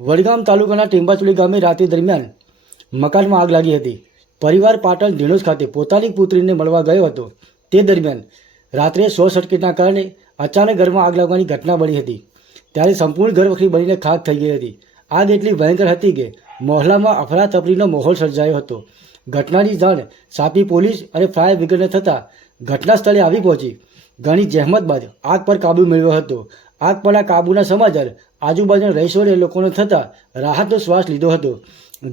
વડગામ તાલુકાના ટીંબાચુલી ગામે રાત્રિ દરમિયાન મકાનમાં આગ લાગી હતી. પરિવાર પાટણ ધીણોજ ખાતે પોતાની પુત્રીને મળવા ગયો હતો. તે દરમિયાન રાત્રે શોર્ટ સર્કિટના કારણે અચાનક ઘરમાં આગ લાગવાની ઘટના બની હતી. ત્યારે સંપૂર્ણ ઘર વખરી બનીને ખાક થઈ ગઈ હતી. આગ એટલી ભયંકર હતી કે મોહલ્લામાં અફરાતફરીનો માહોલ સર્જાયો હતો. ઘટનાની જાણ સાપી પોલીસ અને ફાયર બ્રિગેડને થતાં ઘટના સ્થળે આવી પહોંચી. ઘણી જહેમત બાદ આગ પર કાબૂ મેળવ્યો હતો. આગ પરના કાબૂના સમાચાર આજુબાજુના રહીશોને લોકોને થતાં રાહતનો શ્વાસ લીધો હતો.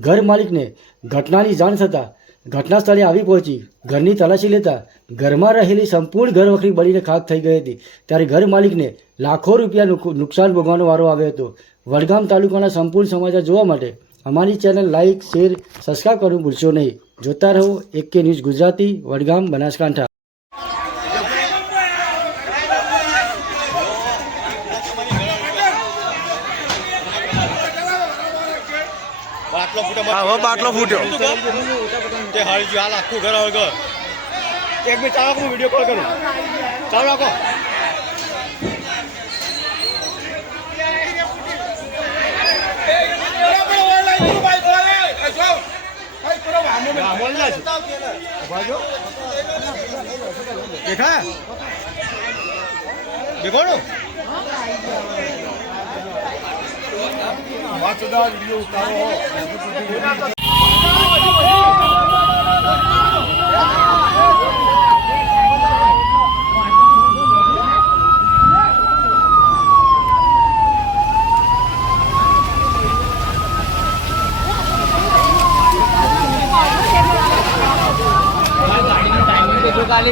ઘર માલિકને ઘટનાની જાણ થતાં ઘટના સ્થળે આવી પહોંચી. ઘરની તલાશી લેતા ઘરમાં રહેલી સંપૂર્ણ ઘર વખરી બળીને ખાક થઈ ગઈ હતી. ત્યારે ઘર માલિકને લાખો રૂપિયા નુકસાન ભોગવાનો વારો આવ્યો હતો. વડગામ તાલુકાના સંપૂર્ણ સમાચાર જોવા માટે અમારી ચેનલ લાઇક શેર, સબસ્ક્રાઈબ કરવું ભૂલશો નહીં. જોતા રહો એક કે ન્યૂઝ ગુજરાતી, વડગામ, બનાસકાંઠા. બાટલો ફૂટ્યો હા, હવે બાટલો ફૂટ્યો. તે હાલ ગયું હાલ આખું ઘર હવે ઘર. એક મિનિટ ચાલો હું વીડિયો કોલ કરું. ચાલો રાખો બ્રાહ્મણ ના. વાંચદા વીડિયો ઉતારો. જો કાલે